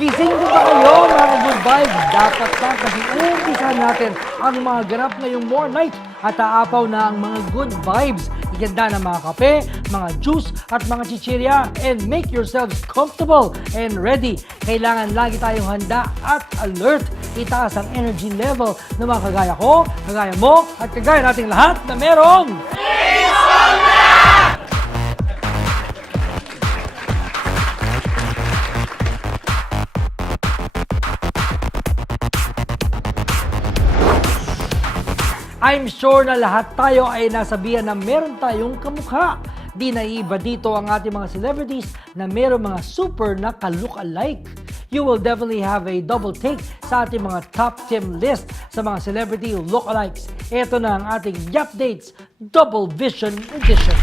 Gising din ba kayo, mga good vibes? Dapat na kasi umpisahan natin ang mga ganap ngayong more night at aapaw na ang mga good vibes. Iganda ng mga kape, mga juice at mga chichirya, and make yourselves comfortable and ready. Kailangan lagi tayong handa at alert. Itaas ang energy level ng mga kagaya ko, kagaya mo, at kagaya nating lahat na merong I'm sure na lahat tayo ay nasabihan na meron tayong kamukha. Di naiiba dito ang ating mga celebrities na meron mga super na ka-look-alike. You will definitely have a double take sa ating mga top 10 list sa mga celebrity look-alikes. Ito na ang ating Yap Dates Double Vision Edition.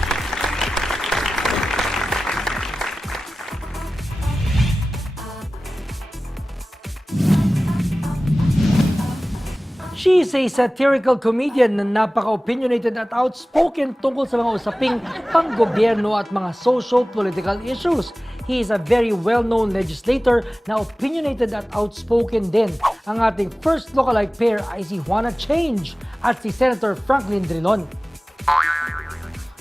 She is a satirical comedian na napaka-opinionated at outspoken tungkol sa mga usaping panggobyerno at mga social-political issues. He is a very well-known legislator na opinionated at outspoken din. Ang ating first lookalike pair ay si Juana Change at si Senator Franklin Drilon.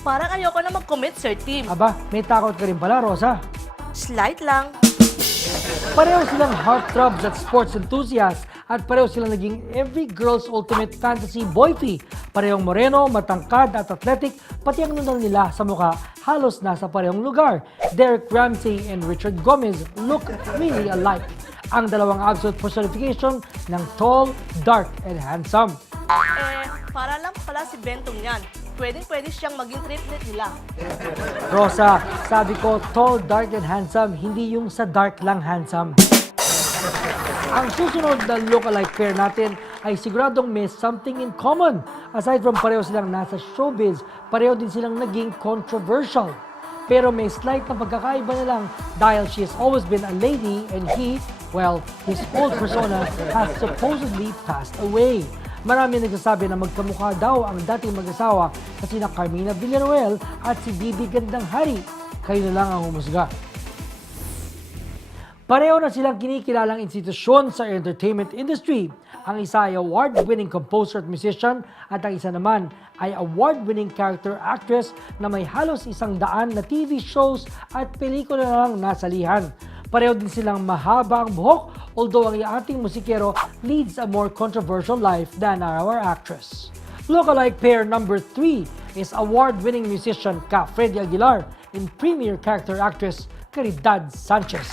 Parang ayoko na mag-commit, Sir Tim. Aba, may takot ka rin pala, Rosa. Slight lang. Pareho silang heartthrobs at sports enthusiasts at pareho silang naging every girl's ultimate fantasy boyfie. Parehong moreno, matangkad at athletic, pati ang nunal nila sa mukha halos nasa parehong lugar. Derek Ramsey and Richard Gomez look really alike. Ang dalawang absolute personification ng tall, dark, and handsome. Para lang pala si Bentong yan. Pwede siyang maging triplet nila. Rosa, sabi ko tall, dark, and handsome, hindi yung sa dark lang handsome. Ang susunod na lookalike pair natin ay siguradong may something in common. Aside from pareho silang nasa showbiz, pareho din silang naging controversial. Pero may slight na pagkakaiba na lang dahil she has always been a lady and he, well, his old persona has supposedly passed away. Marami nagsasabi na magkamukha daw ang dating mag-asawa na sina Carmina Villarroel at si Bibi Gandang Hari. Kayo na lang ang humusga. Pareho na silang kinikilalang institusyon sa entertainment industry. Ang isa ay award-winning composer at musician at ang isa naman ay award-winning character actress na may halos 100 na TV shows at pelikula na lang nasalihan. Pareho din silang mahaba ang buhok, although ang ating musikero leads a more controversial life than our actress. Lookalike pair number 3 is award-winning musician Ka Freddy Aguilar and premier character actress Caridad Sanchez.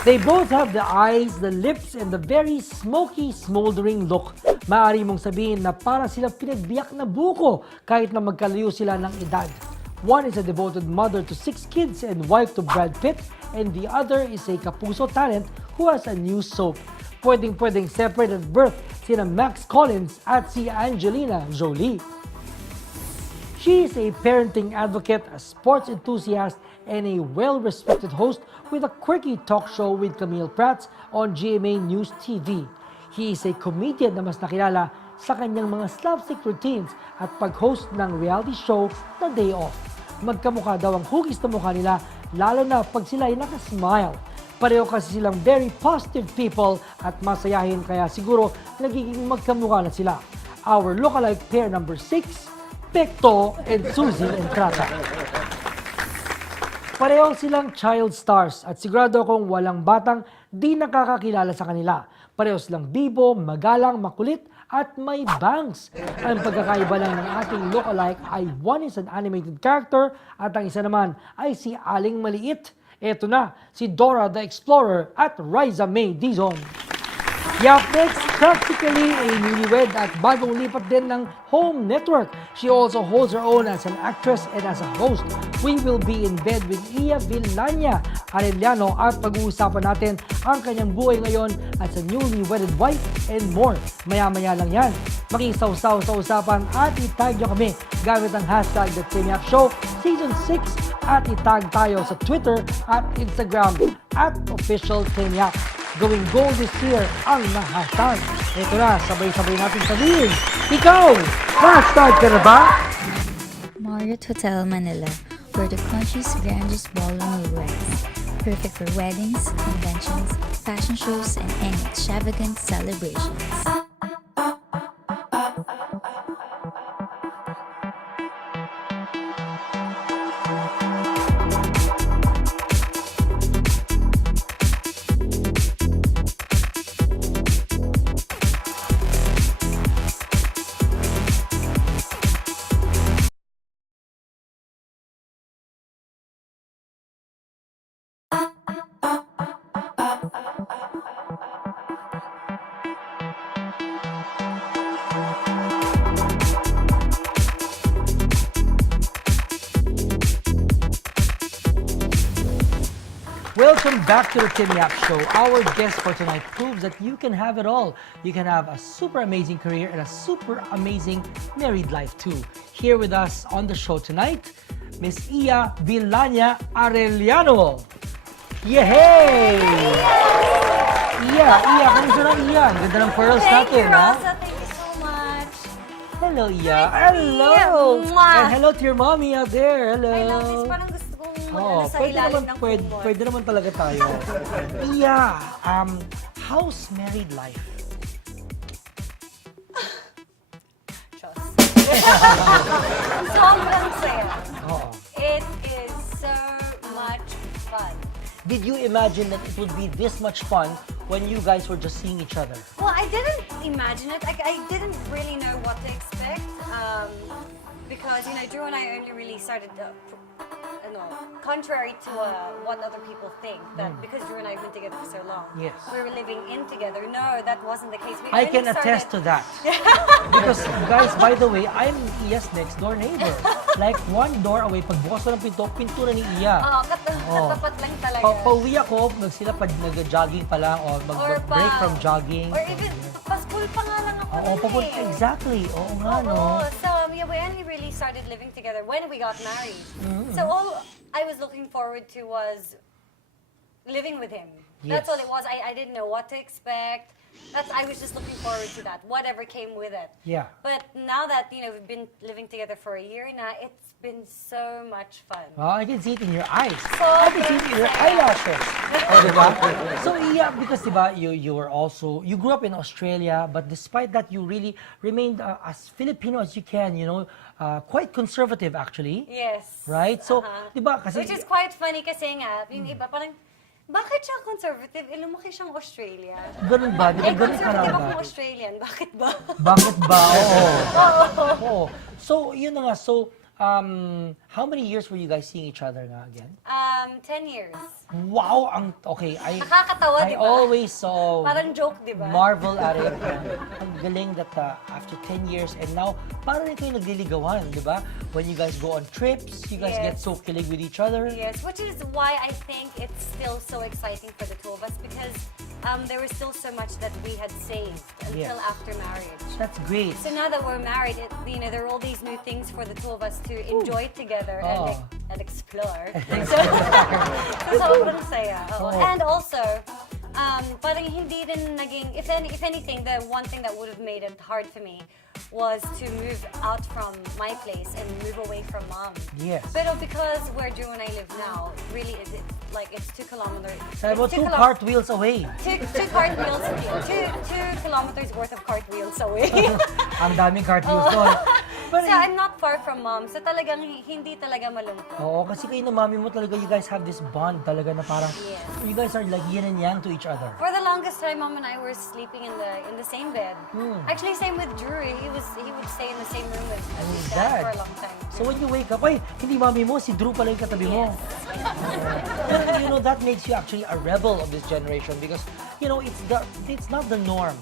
They both have the eyes, the lips, and the very smoky, smoldering look. Maaari mong sabihin na para sila pinagbiyak na buko kahit na magkalayo sila ng edad. One is a devoted mother to 6 kids and wife to Brad Pitt, and the other is a kapuso talent who has a new soap. Pwedeng separate at birth sina Max Collins at si Angelina Jolie. She is a parenting advocate, a sports enthusiast, and a well-respected host with a quirky talk show with Camille Prats on GMA News TV. He is a comedian na mas nakilala sa kanyang mga slapstick routines at pag-host ng reality show na Day Off. Magkamukha daw ang hugis na mukha nila, lalo na pag sila ay nakasmile. Pareho kasi silang very positive people at masayahin, kaya siguro nagiging magkamukha na sila. Our lookalike pair number 6, Pekto and Suzy Entrata. Pareho silang child stars at sigurado akong walang batang di nakakakilala sa kanila. Pareho silang bibo, magalang, makulit at may bangs. Ang pagkakaiba lang ng ating lookalike ay one is an animated character at ang isa naman ay si Aling Maliit. Eto na, si Dora the Explorer at Riza May Dizon. Yap Next, practically a newlywed at bagong lipat din ng home network. She also holds her own as an actress and as a host. We will be in bed with Villania Arellano at pag-uusapan natin ang kanyang buhay ngayon as a newly wedded wife and more. Maya-maya lang yan. Makisaw-saw sa usapan at itag nyo kami gamit ang hashtag #TheTimYapShow Season 6 at itag tayo sa Twitter at Instagram at @OfficialTimYap. Going gold this year ang nahashtag. Ito na, sabay-sabay natin sabihin. Ikaw, na-start ka na ba? Marriott Hotel Manila, where the country's grandest ballroom rests. perfect for weddings, conventions, fashion shows, and any extravagant celebrations. Welcome back to the Tim Yap Show. Our guest for tonight proves that you can have it all. You can have a super amazing career and a super amazing married life too. Here with us on the show tonight, Miss Iya Villania Arellano. Yehey! Iya, kamusta na Iya? Ang ganda ng pearls natin, ha? Thank you so much. Hello, Iya. Hello! Mwah! And hello to your mommy out there. Hello. I love this. Parang gusto kong sa pwede ilalim naman, ng kumot. pwede naman talaga tayo. Iya, how's married life? Diyos. Sobrang saya. Oo. It is so much fun. Did you imagine that it would be this much fun when you guys were just seeing each other? Well, I didn't imagine it. I didn't really know what to expect because, Drew and I only really started, contrary to what other people think, that because Drew and I have been together for so long, Yes. we were living in together. No, that wasn't the case. We I only can attest to that. Because, guys, by the way, I'm Iya's next door neighbor. Like, one door away, pagbukas ko ng pinto na ni Iya. Katapat lang talaga. Pauwi ako, sila nag-jogging pa lang o mag-break from jogging. Or even, pa-school pa nga lang ako Oo, nun eh. exactly. Oo nga, no? So, we only really started living together when we got married. So, all I was looking forward to was living with him. Yes. That's all it was. I didn't know what to expect. I was just looking forward to that, whatever came with it. Yeah. But now that, we've been living together for a year now, it's been so much fun. Oh, I can see it in your eyes. So I can see it in your eyelashes. Oh, diba? So, Iya, because diba, you grew up in Australia, but despite that, you really remained as Filipino as you can, quite conservative actually. Yes. Right? So, diba, kasi... Which is quite funny kasi nga, yung iba parang, bakit siya conservative? Lumaki siyang Australia. Ganun ba? Di ba ganun ka Conservative na akong ba? Australian. Bakit ba? Bakit ba? Oo. So, yun na nga. So, how many years were you guys seeing each other nga again? 10 years. Wow! Okay, Nakakatawa, I di ba? always saw... Parang joke, di ba? Marvel at it. Ang galing that after 10 years and now, parang rin kayo nagliligawan, di ba? When you guys go on trips, you guys get Yes. so kilig with each other. Yes, which is why I think it's still so exciting for the two of us because there was still so much that we had saved until Yes. after marriage. That's great. So now that we're married, there are all these new things for the two of us to enjoy together and explore. So sobrang saya. Oo. And also, parang hindi rin naging, if anything, the one thing that would have made it hard for me was to move out from my place and move away from mom. Yes. Pero because where Drew and I live now, really it's 2 kilometers. So about it's 2 cartwheels away. Two cartwheels, 2 kilometers worth of cartwheels away. Ang daming cartwheels doon. But, So I'm not far from mom, so talagang hindi talaga malungkot. oo, kasi kayo na mami mo talaga, you guys have this bond talaga na parang, Yes. you guys are like yin and yang to each other. For the longest time, mom and I were sleeping in the same bed. Actually, same with Drew. He would stay in the same room with his dad for a long time. So when you wake up, ay, hindi mami mo, si Drew pala yung katabi mo. Pero that makes you actually a rebel of this generation because, it's not the norm.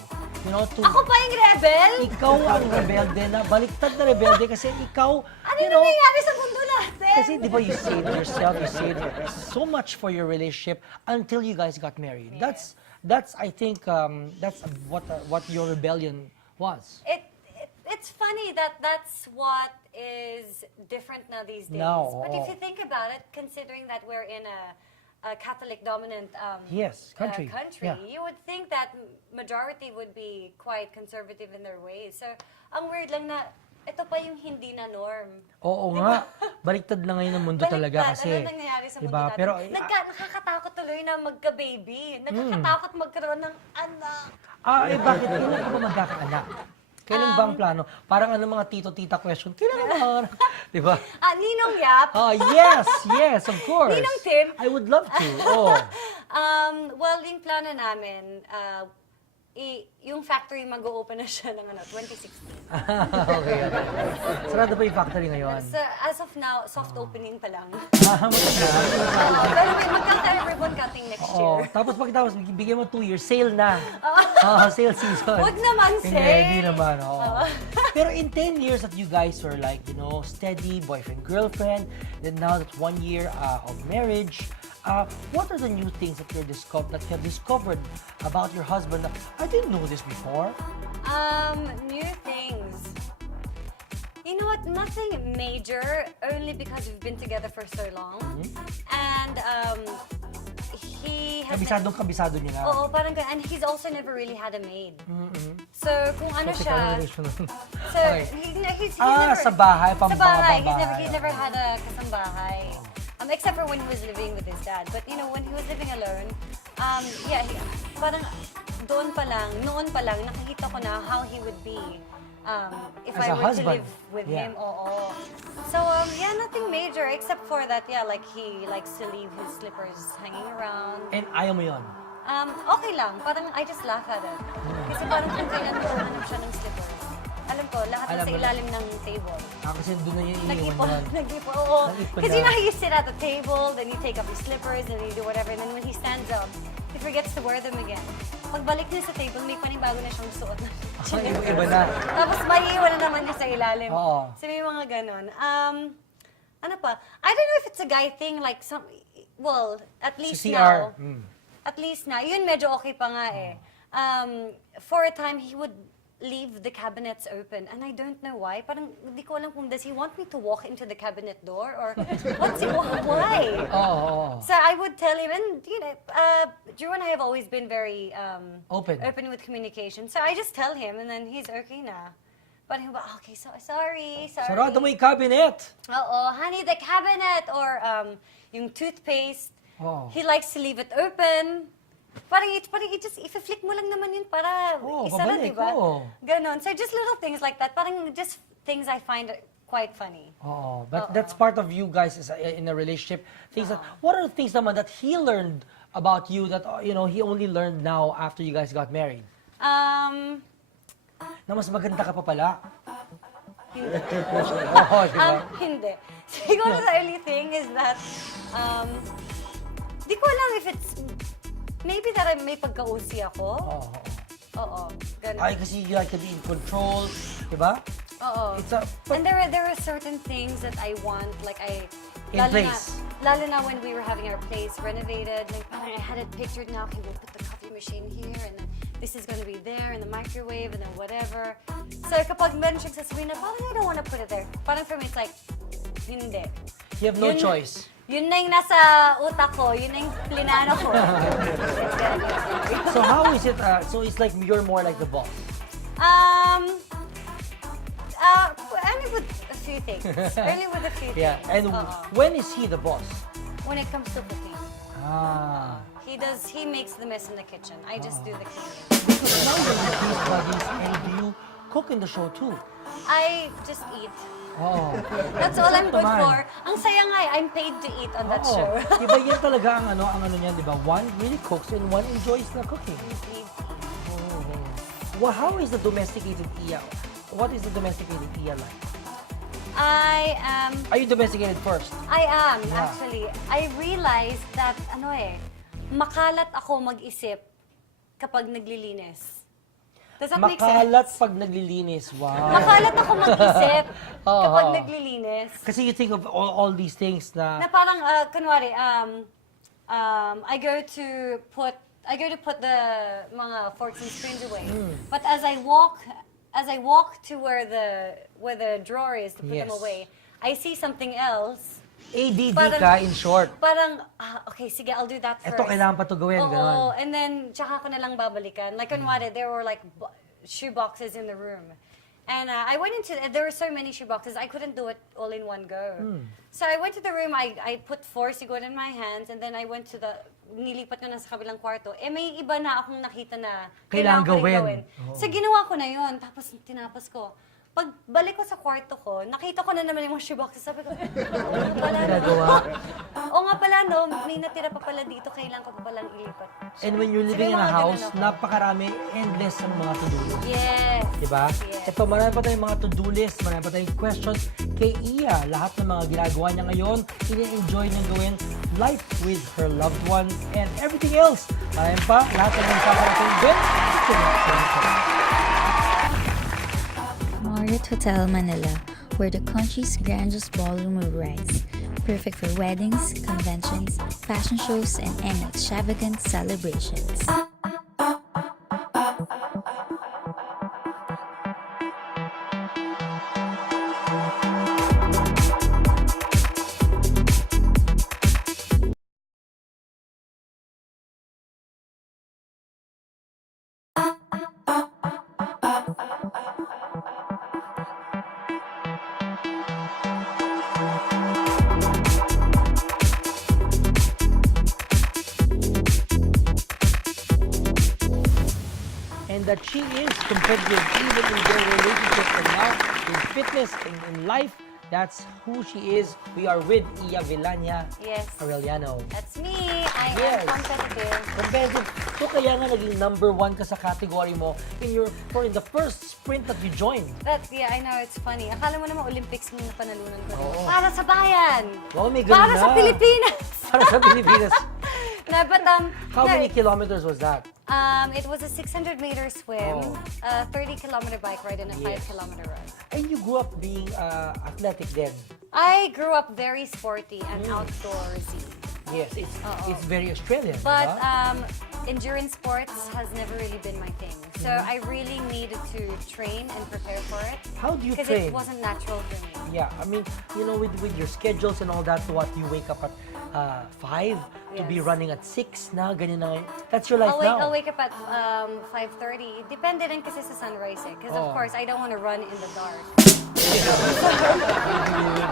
Ako pa yung rebel? Ikaw ang rebelde na, baliktad na rebelde kasi ikaw, Ano yung nangyayari sa mundo natin? kasi di ba you saved yourself, you saved so much for your relationship until you guys got married. That's I think, that's what your rebellion was. It's funny that that's what is different now these days. No, But if oo. you think about it, considering that we're in a Catholic dominant Yes, country. Yeah. you would think that majority would be quite conservative in their ways. So, ang weird lang na ito pa yung hindi na norm. Oo nga. Baliktad na ngayon ang mundo talaga kasi. Ano nangyayari sa mundo diba? natin? Pero, Nakakatakot tuloy na magka-baby. Nakakatakot magkaroon ng anak. bakit? Kailan ka ba magkakaanak? Kailan ba ang plano? Parang mga tito-tita question. Kailan ka ba? Diba? Ninong Yap. Oh, yes, of course. Ninong Tim. I would love to. Oh. Well, yung plano namin, yung factory mag-o-open na siya ng 2016. Okay. Sarado pa yung factory ngayon? So, as of now, soft opening pa lang. Maganda. Pero may magkaka-ribbon cutting next Oo. year. Tapos pagkatapos, bigyan mo 2 years, sale na. Sale season. Huwag naman, Hindi sale. naman, oo. Pero in 10 years that you guys were like, steady, boyfriend, girlfriend, then now that's 1 year of marriage, what are the new things that you have discovered about your husband that I didn't know this before? New things. You know what? Nothing major, only because we've been together for so long. And he has... Kabisado niyo na. Oo, parang ganun. And he's also never really had a maid. So, kung ano siya... So, Okay. he's never... Sa bahay, Sa bahay. pambahay. He's never had a kasambahay. Except for when he was living with his dad. But, when he was living alone, parang noon pa lang, nakikita ko na how he would be if As I a were husband. to live with Yeah. him. Oo. So, nothing major except for that, like he likes to leave his slippers hanging around. And ayaw mo yun? Okay lang. Parang I just laugh at it. Kasi parang kung kailan ko hanap siya ng slippers. Alam ko, lahat Alam sa mo na. ilalim ng table. Kasi doon na yung Nag-ipon, iniiwan nag-ipon, oo. Nag-ipon Kasi na. you sit at the table, then you take up your slippers, then you do whatever, and then when he stands up, he forgets to wear them again. Pagbalik niya sa table, may panibago na siyang suot na. Iba na. Tapos may iwan na naman niya sa ilalim. Oo. So may mga ganon. Ano pa? I don't know if it's a guy thing, like at least CR. now. At least na. Yun medyo okay pa nga eh. For a time, he would leave the cabinets open, and I don't know why. Parang hindi ko alam kung does he want me to walk into the cabinet door or why? Oo. So I would tell him, and Drew and I have always been very Open. with communication. So I just tell him, and then he's okay na. But he'll be, okay, so sorry. Sarado mo yung cabinet. Oo, honey, the cabinet, or yung toothpaste. Oh. He likes to leave it open. Parang just, if-flick mo lang naman yun para isa na, babalik, diba? oo. Ganon. So just little things like that. Parang just things I find quite funny. Oh, but that's part of you guys in a relationship. What are the things naman that he learned about you that he only learned now after you guys got married? Na mas maganda ka pa pala. Hindi. Oo, diba? Hindi. Siguro the only thing is that, di ko alam if it's, maybe that may pagka-OC ako. Oo. Ganun. Ay, kasi you like to be in control, diba? Oo. It's a... And there are certain things that I want, like In place. Lalo na when we were having our place renovated, like parang I had it pictured now, okay, we'll put the coffee machine here, and then this is going to be there, and the microwave, and then whatever. So kapag meron siyang sasabihin na, parang I don't want to put it there. Parang for me, it's like, hindi. You have no choice. Yun na yung nasa utak ko, yun na yung plinano ko. So how is it, so it's like you're more like the boss? Only with a few things. Only with a few Yeah, things. and Oo. when is he the boss? When it comes to cooking. He makes the mess in the kitchen. I just do the cleaning. Because now you're with these buddies, and do you cook in the show too? I just eat. Oh. That's all I'm good naman. for. Ang saya nga I'm paid to eat on that show. Diba yan talaga ang ano niyan, diba? One really cooks and one enjoys the cooking. Well, how is the domesticated Iya? What is the domesticated Iya like? Are you domesticated first? I am, Yeah. actually. I realized that, makalat ako mag-isip kapag naglilinis. Does that make sense? Makalat pag naglilinis. Wow. Makalat ako mag-isip kapag Oo. naglilinis. Kasi you think of all these things Na na... parang, kunwari, I go to put the mga forks and spoons away. But as I walk to where the drawer is to put them Yes. away, I see something else. ADD Parang- ka, in short. Parang, okay, sige, I'll do that first. Ito, kailangan pa ito gawin, Oo, ganon. and then, tsaka ko na lang babalikan. Like, kunwari, there were like shoe boxes in the room. And I went into, there were so many shoeboxes, I couldn't do it all in one go. So I went to the room, I put 4 siguro in my hands, and then I went to nilipat ko na sa kabilang kwarto. May iba na akong nakita na Kailangan ko rin gawin. So ginawa ko na yun, tapos tinapos ko. Pagbalik ko sa kwarto ko, nakita ko na naman yung mga shoeboxes. Sabi ko, oo nga pala, no, may natira pa pala dito, kailangan ko pa palang ilipat. And when you're living in a house, napakarami, endless ang mga to-do list. Yes. Diba? Yes. Ito, marami pa tayong mga to-do list, marami pa tayong questions kay Iya. Lahat ng mga ginagawa niya ngayon, ini-enjoy niyang gawin life with her loved one and everything else. Marami pa, lahat ng mga natin din. Marriott Hotel Manila, where the country's grandest ballroom will rise. Perfect for weddings, conventions, fashion shows, and any extravagant celebrations. And that she is competitive even in their relationship and now in fitness and in life. That's who she is. We are with Iya Villania Yes. Arellano. That's me. I Yes. am competitive. Competitive. So kaya nga naging #1 ka sa category mo in the first sprint that you joined. Yeah, I know, it's funny. Akala mo naman Olympics yung napanalunan ko. Oo. Para sa bayan! Oh, may ganun Para sa na. Pilipinas! Para sa Pilipinas. No, but, How no, many kilometers was that? It was a 600-meter swim, Oh. a 30-kilometer bike ride, and a Yes. 5-kilometer run. And you grew up being athletic then. I grew up very sporty and outdoorsy. Yes, Oo. it's very Australian. But diba? endurance sports has never really been my thing. So I really needed to train and prepare for it. How do you Because train? it wasn't natural for me. Yeah, I mean, with your schedules and all that, what you wake up at 5 to be Yes. running at 6 na, ganyan na. That's your life now. I'll wake up at 5:30. Depende rin kasi sa sunrise eh. Because Oh. of course, I don't want to run in the dark.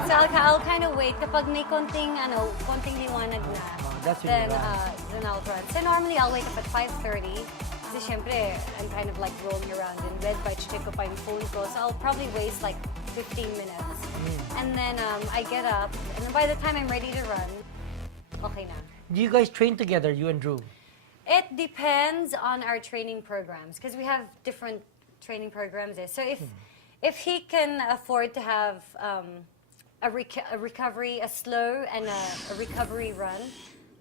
So I'll kind of wait kapag may konting liwanag na. That's when you Then I'll run. So normally I'll wake up at 5:30. Kasi syempre, I'm kind of like rolling around in bed pa, check ko pa yung phone ko. So I'll probably waste like 15 minutes. And then I get up, and then by the time I'm ready to run, okay na. Do you guys train together, you and Drew? It depends on our training programs because we have different training programs. So if he can afford to have a recovery, a slow and a recovery run,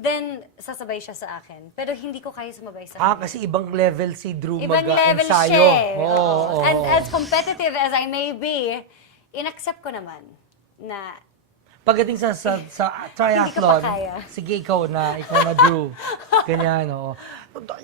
then sasabay siya sa akin. Pero hindi ko kaya sumabay sa kanya. Kasi ibang level si Drew Ibang level mag-ensayo. siya eh. Oo. And as competitive as I may be, inaccept ko naman na Pagdating sa triathlon, Hindi ko pa kaya. sige ikaw na Drew. Ganyan, oo.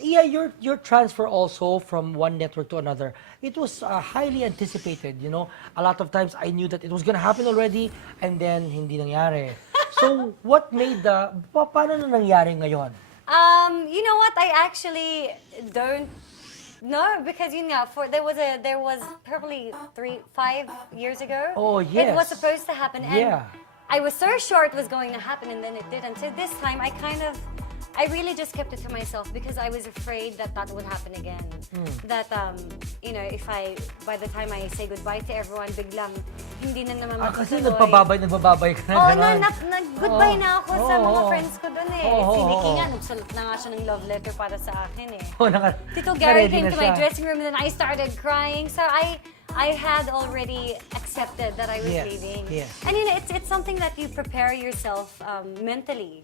Yeah, your transfer also from one network to another, it was highly anticipated, you know. A lot of times I knew that it was gonna happen already and then hindi nangyari. So, what made paano na nangyari ngayon? You know what? I actually don't know because there was probably 5 years ago. Oh, yes. It was supposed to happen, and Yeah. I was so sure it was going to happen, and then it didn't. So this time, I really just kept it to myself because I was afraid that would happen again. That if by the time I say goodbye to everyone, biglang hindi na naman Kasi matutuloy. nagbababay ka na. Oo, ganon. goodbye na ako sa mga Oo. friends ko dun eh. Oo, Si Nikki oo. nga, nagsulat na nga siya ng love letter para sa akin eh. Oh, Tito Gary na-ready came na to my siya. dressing room and then I started crying. So I had already accepted that I was Yes, leaving. yes. And it's something that you prepare yourself mentally.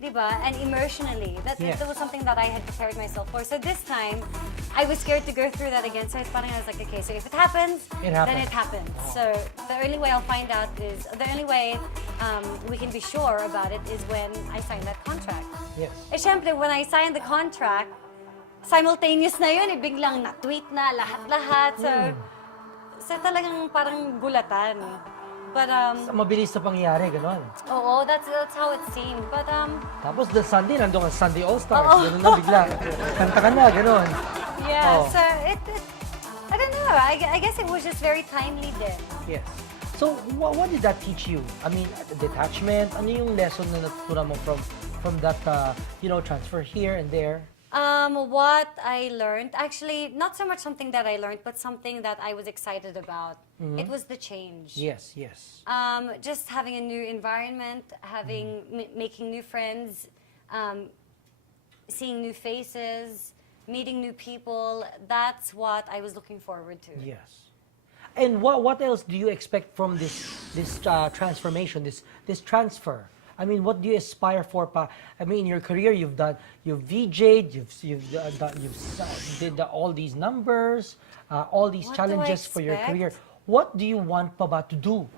Diba? And emotionally. That was something that I had prepared myself for. So this time, I was scared to go through that again. So it's parang I was like, okay, so if it happens, It then happens. it happens. So the only way I'll find out is, the only way we can be sure about it is when I sign that contract. Yes. Eh, syempre, when I signed the contract, simultaneous na yun, biglang na-tweet na lahat-lahat. So talagang parang gulatan. But, Mabilis na pangyayari, ganon. oo, that's how it seemed. But, Tapos the Sunday, nandun ka sa Sunday All-Stars. Oo. Ganun na bigla. Kanta ka na, ganon. yeah, Oh. so I don't know. I guess it was just very timely then. Yes. So, what did that teach you? I mean, detachment, ano yung lesson na natutunan mo from that, transfer here and there? What I learned, actually, not so much something that I learned, but something that I was excited about. It was the change. Yes, yes. Just having a new environment, making new friends, seeing new faces, meeting new people. That's what I was looking forward to. Yes. And what else do you expect from this transformation, this transfer? I mean, what do you aspire for? I mean, in your career, you've VJ'd, you've did all these numbers, all these What do I challenges for your expect? career. What do you want pa ba to do?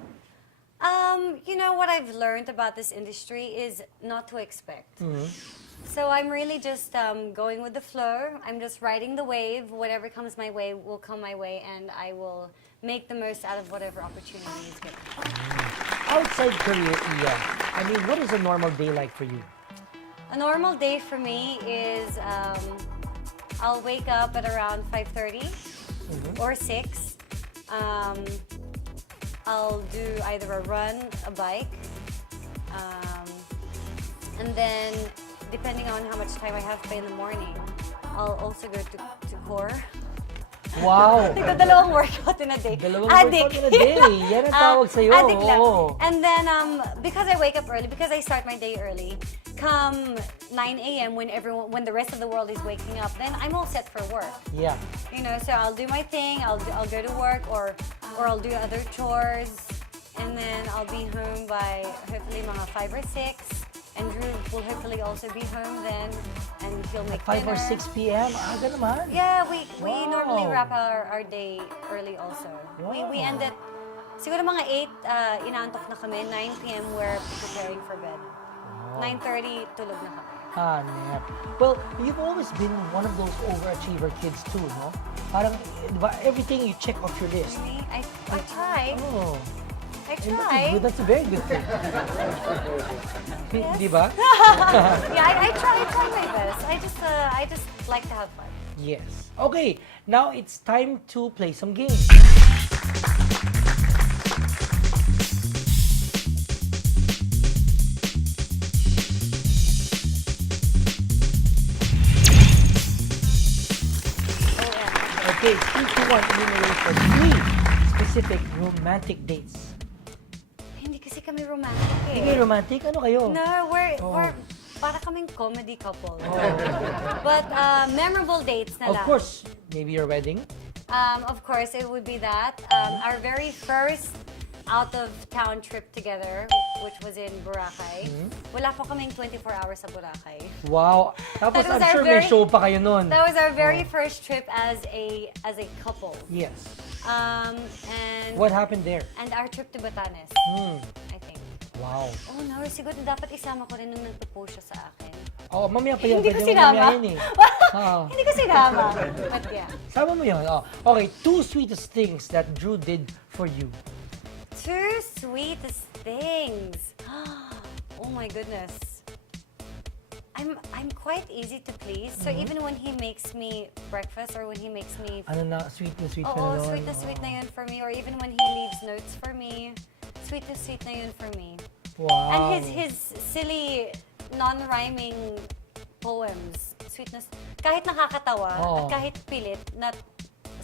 You know, what I've learned about this industry is not to expect. So I'm really just going with the flow. I'm just riding the wave. Whatever comes my way will come my way, and I will make the most out of whatever opportunity is given. Outside career, Iya, I mean, what is a normal day like for you? A normal day for me is I'll wake up at around 5:30 or 6. I'll do either a run, a bike, and then depending on how much time I have in the morning, I'll also go to core. Wow! Dalawang workout in a day. Dalawang workout in a day. Yan ang tawag sa'yo. Addict lang. Oo. And then, because I wake up early, because I start my day early, come 9 a.m. when the rest of the world is waking up, then I'm all set for work. Yeah. You know, so I'll do my thing. I'll go to work, or I'll do other chores, and then I'll be home by hopefully mga 5 or 6. And Drew will hopefully also be home then, and he'll make 5 dinner. or 6 p.m.? Aga naman. Yeah, we normally Wow. wrap our day early also. We end at, siguro mga 8, inaantok na kami. 9 p.m. we're preparing for bed. 9:30, tulog na kami. Hanep. Well, you've always been one of those overachiever kids too, no? Parang, diba, everything you check off your list. Really? I try. Oh. I And try. that's a very good thing. Di ba? Yeah, I try my best. I just like to have fun. Yes. Okay, now it's time to play some games. Okay, 3, 2, 1, enumerate for 3 specific romantic dates. Hindi kasi kami romantic eh. Hindi romantic? Ano kayo? No, we're para kaming comedy couple. But memorable dates na Of lang. course, maybe your wedding. Of course, it would be that. Our very first out-of-town trip together, which was in Boracay. Wala pa kaming 24 hours sa Boracay. Wow. Tapos That was I'm our sure may very- show pa kayo nun. That was our very first trip as a couple. Yes. And What happened there? and our trip to Batanes, I think. Wow. Oh no, siguro dapat isama ko rin nung nag-propose siya sa akin. Oh, mamaya pa yan. Hindi ko Pwede mo sinama. mamaya yun eh. Ah. Hindi ko sinama. But yeah. Sama mo yun. Oh. Okay, 2 sweetest things that Drew did for you. 2 sweetest things. Oh my goodness. I'm quite easy to please. So even when he makes me breakfast or when he makes me Ano na, sweet na Oo, nun. sweet na yun for me. Or even when he leaves notes for me, sweet na yun for me. Wow. And his silly, non-rhyming poems, sweetness, kahit nakakatawa Oo. at kahit pilit,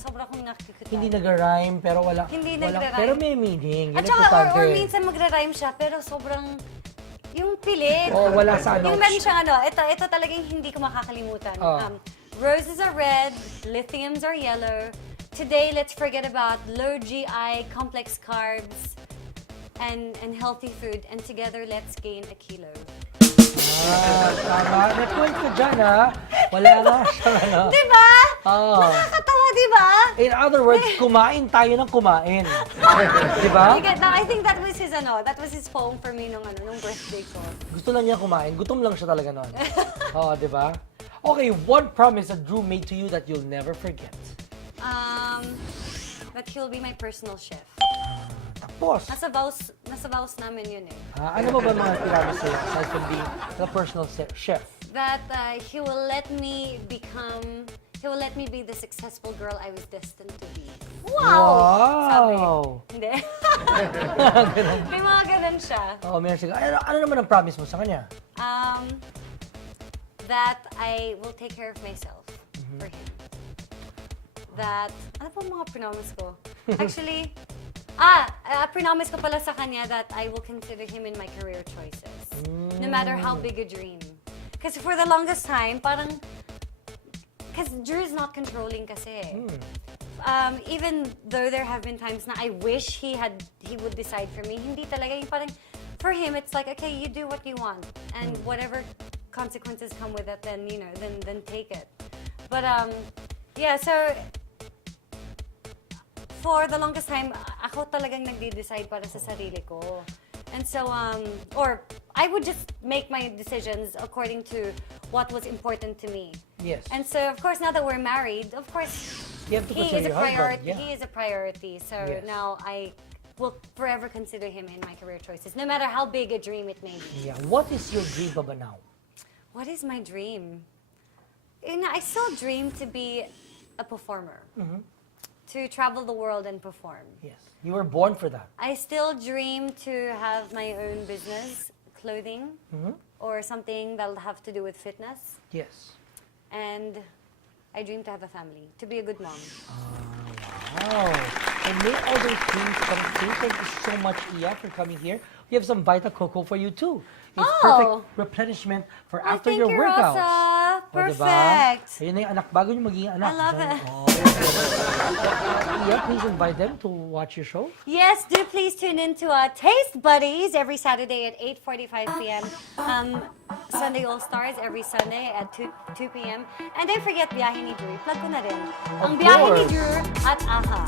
sobra akong nakikita. Hindi nag-rhyme, pero wala. Hindi wala, nagra-rhyme. pero may meaning. Yan At ang saka, or importante. minsan magra-rhyme siya, pero sobrang, yung pilit. Oh, wala sa ano. Yung meron siyang ito talagang hindi ko makakalimutan. Oh. Roses are red, lithiums are yellow. Today, let's forget about low GI, complex carbs, and healthy food. And together, let's gain a kilo. Tama. May point ka dyan, ha? Wala nga siyang ano. Diba? Oo. Nakakatawa, diba? In other words, kumain tayo ng kumain. Diba? I think that was his poem for me nung birthday ko. Gusto lang niya kumain. Gutom lang siya talaga nun. Oo, diba? Okay, one promise that Drew made to you that you'll never forget. That he'll be my personal chef. Tapos, Nasa vows namin yun eh. ano ba mga tinabi sa'yo aside from being the personal chef? That he will let me become he will let me be the successful girl I was destined to be. Wow! Hindi. May mga ganun siya. Oo, meron siya. Ano naman ang promise mo sa kanya? That I will take care of myself for him. That, ano pa mga promise ko? Actually, promise ko pala sa kanya that I will consider him in my career choices. No matter how big a dream. Kasi for the longest time, parang, because Drew is not controlling kasi. Even though there have been times na I wish he would decide for me, hindi talaga. Yung parang, for him, it's like, okay, you do what you want. And whatever consequences come with it, then, you know, then take it. But, yeah, so, for the longest time, ako talagang nagde-decide para sa sarili ko. And so, or I would just make my decisions according to what was important to me. Yes. And so, of course, now that we're married, of course, You have to he consider is a your husband, priority. yeah. He is a priority. So Yes. now I will forever consider him in my career choices, no matter how big a dream it may be. Yeah. What is your dream, Baba, now? What is my dream? You know, I still dream to be a performer, to travel the world and perform. Yes. You were born for that. I still dream to have my own business, clothing, or something that'll have to do with fitness. Yes. And I dream to have a family, to be a good mom. Wow. And may all those dreams come true. Thank you so much, Iya, for coming here. We have some Vita Coco for you too. It's perfect replenishment for after thank your you, workouts. Rosa. O, diba? Perfect. Ayun na yung anak, bago nyo maging anak. I love it. Iya, please invite them to watch your show. Yes, do please tune in to Taste Buddies every Saturday at 8:45 p.m. Sunday All Stars every Sunday at 2 p.m. And don't forget Biyahe ni Drew. Plug ko na rin. Ang Biyahe ni course. Drew at AHA.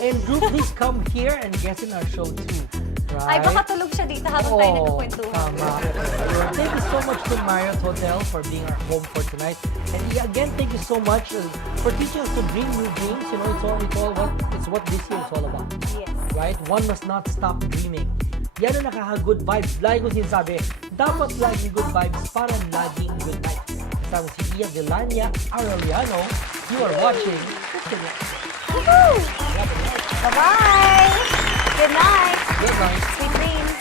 And Drew, please come here and guest in our show too. Ay, Right? baka tulog siya dito habang tayo nagkukwentuhan. Tama. Thank you so much to Marriott Hotel for being our home for tonight. And again, thank you so much for teaching us to dream new dreams. You know, it's what this year is all about. Yes. Right? One must not stop dreaming. Yan ang nakaka-good vibes. Lagi ko sinasabi, dapat laging good vibes para laging good night. Kasama si Iya Villania, Arellano. You are watching Woohoo! Bye-bye! Good night! Good night. Sweet dreams!